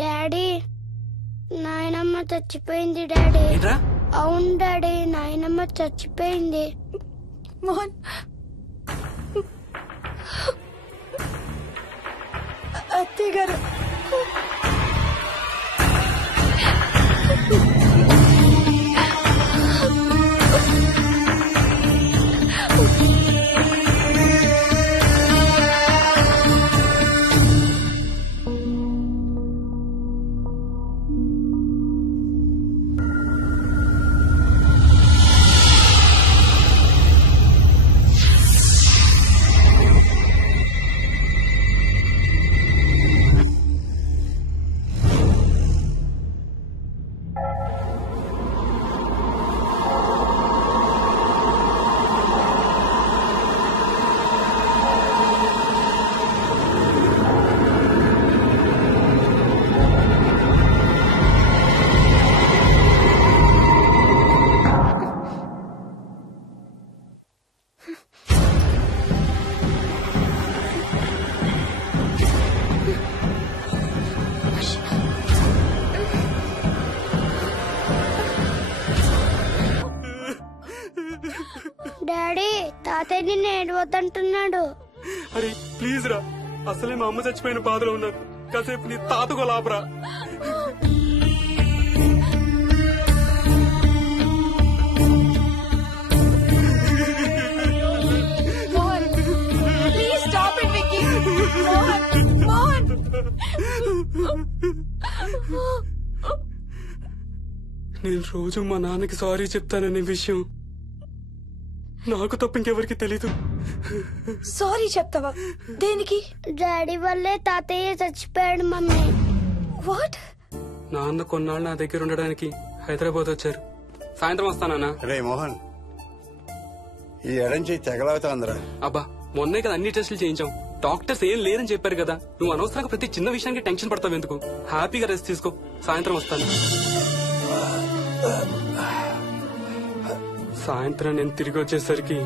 Daddy నాయనమ్మ చచ్చిపోయింది daddy. అవును డాడీ, నాయనమ్మ చచ్చిపోయింది. మోహన్, అత్తయ్య గారు డాడీ తాతయ్య నిన్ను ఏడవద్దంటున్నాడు. అరే ప్లీజ్ రా, అసలే మా అమ్మ చచ్చిపోయిన బాధలో ఉన్నాను. కాసేపు నీ తాతకు లాభరా. నేను రోజు మా నాన్నకి సారీ చెప్తాననే విషయం నాకు తప్ప ఇంకెవరికి తెలీదు. సారీ చెప్తావా? దేనికి? డాడీ వల్లే తాతయ్య చచ్చిపోయాడు మమ్మీ. వాట్? నాన్న కొన్నాళ్ళు నా దగ్గర ఉండడానికి హైదరాబాద్ వచ్చారు. సాయంత్రం వస్తానా? రే మోహన్, ఈ ఎడంచి తెగలవుతాందిరా. అబ్బా మొన్నే కదా అన్ని టెస్టులు చేయించాం. డాక్టర్స్ ఏం లేదని చెప్పారు కదా. నువ్వు అనవసరంగా ప్రతి చిన్న విషయానికి టెన్షన్ పడతావు ఎందుకు? హ్యాపీగా రెస్ట్ తీసుకో. సాయంత్రం వస్తాను. సాయంత్రం నేను తిరిగి వచ్చేసరికి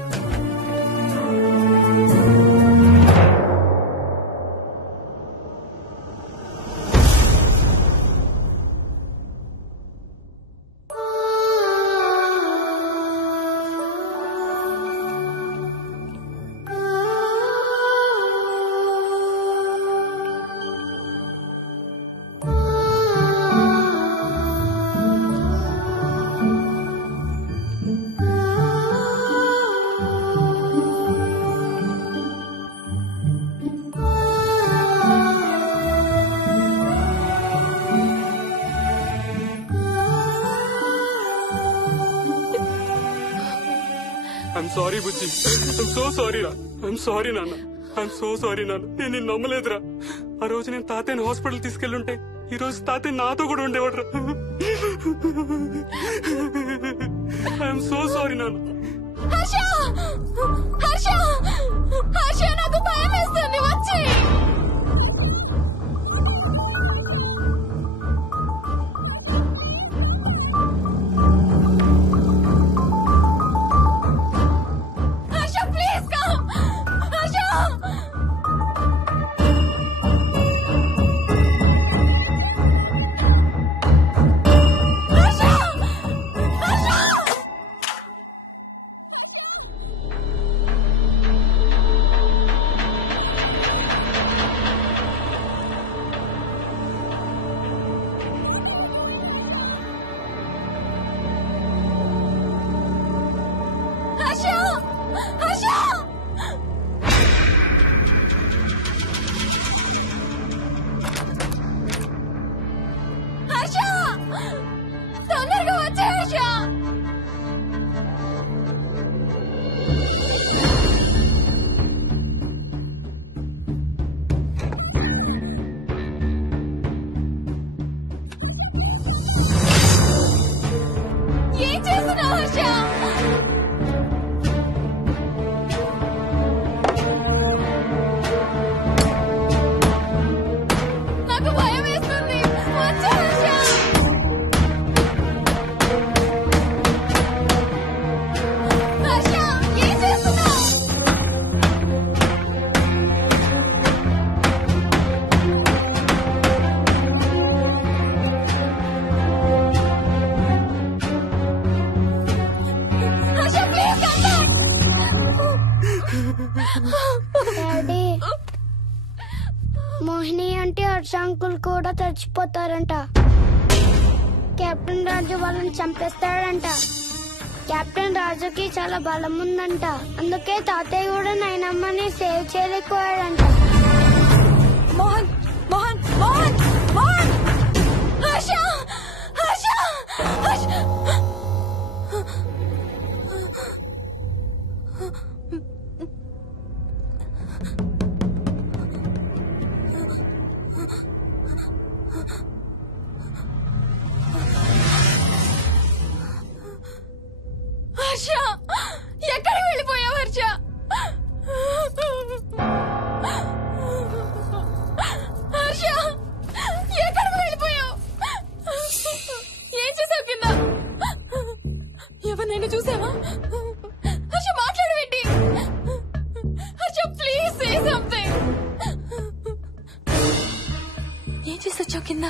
I'm sorry Bujji. I'm so sorry రా. ఐఎమ్ సారీ నాన్న. ఐఎమ్ సో సారీ నాన్న. నేను నిన్ను నమ్మలేదురా. ఆ రోజు నేను తాతయ్యని హాస్పిటల్ తీసుకెళ్లుంటే ఈ రోజు తాతయ్య నాతో కూడా ఉండేవాడు రా. ఐఎమ్ సో సారీ నాన్న. హర్ష, హర్ష, హర్ష, నాకు భయం వేస్తుంది. వచ్చి మోహిని అంటే హర్ష అంకుల్ కూడా చచ్చిపోతారంట. కెప్టెన్ రాజు వాళ్ళని చంపేస్తాడంట. కెప్టెన్ రాజుకి చాలా బలం ఉందంట. అందుకే తాతయ్య కూడా నాయనమ్మని సేవ్ చేయలేకపోయాడంట. మోహన్ మోహన్ మోహన్ మోహన్ హర్ష హర్ష హర్ష హర్ష ఎక్కడికి వెళ్ళిపోయావు హర్ష? హర్ష ఎక్కడికి వెళ్ళిపోయావు? ఏం చేసావు కింద? ఎవరినైనా చూసావా? హర్ష మాట్లాడవేంటి? Harsha please say something. ఏం చేసొచ్చావు కింద?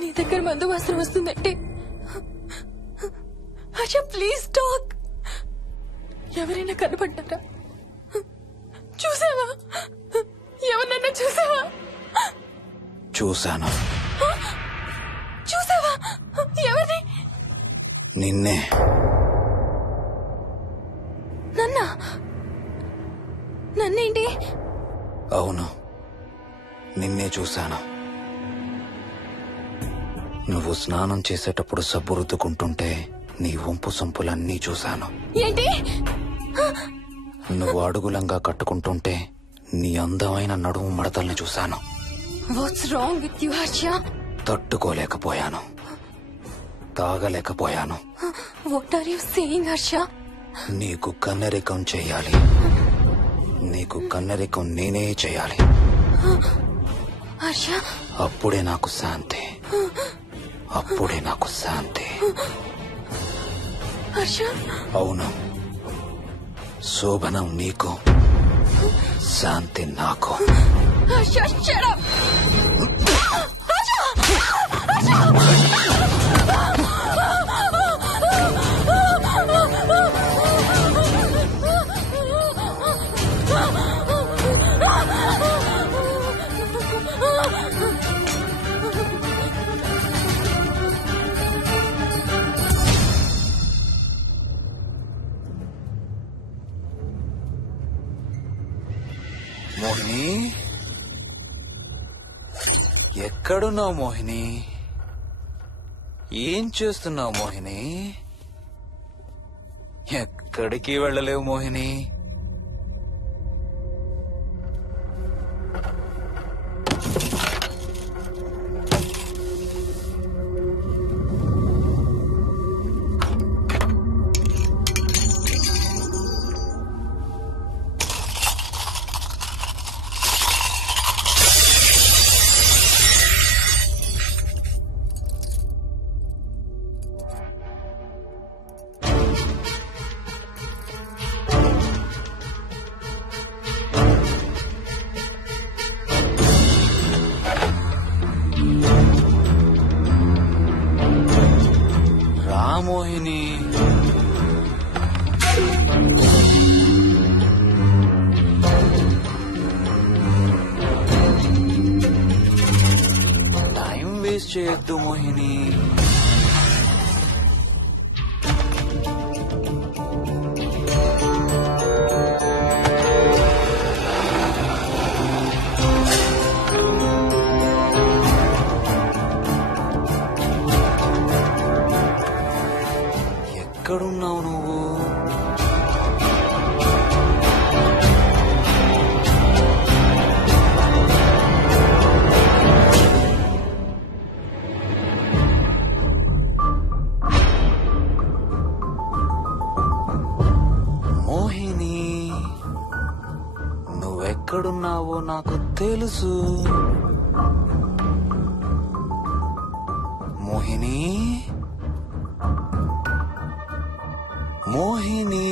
నీ దగ్గర మందు వాసన వస్తుందంటే హర్ష ప్లీజ్ టాక్. ఎవరైనా కనపడ్డారా? చూసావా? ఎవరినైనా చూసావా? చూశాను. చూసావా? ఎవరిని? నిన్నే. నన్నేంటి? అవును, నిన్నే చూశాను. నువ్వు స్నానం చేసేటప్పుడు సబ్బు రుద్దుకుంటుంటే నీ వంపు సొంపులన్నీ చూశాను. ఏంటి? నువ్వు అడుగులంగా కట్టుకుంటుంటే నీ అందమైన నడుము మడతల్ని చూశాను. What's wrong with you Harsha? తట్టుకోలేకపోయాను, తాగలేకపోయాను. What are you saying Harsha? నీకు కన్నరికం చేయాలి. నీకు కన్నరికం నేనే చేయాలి. హర్ష అప్పుడే నాకు శాంతి. అప్పుడే నాకు శాంతి. హర్ష అవును, శోభనం నీకు, శాంతి నాకు. Harsha shut up. మోహిని, ఎక్కడున్నావు మోహిని? ఏం చేస్తున్నావు మోహిని? ఎక్కడికి వెళ్ళలేవు మోహిని. మోహిని, టైం వేస్ట్ చేయొద్దు మోహిని. ఎక్కడున్నావు నువ్వు? మోహిని, నువ్వెక్కడున్నావో నాకు తెలుసు. మోహిని, మోహిని.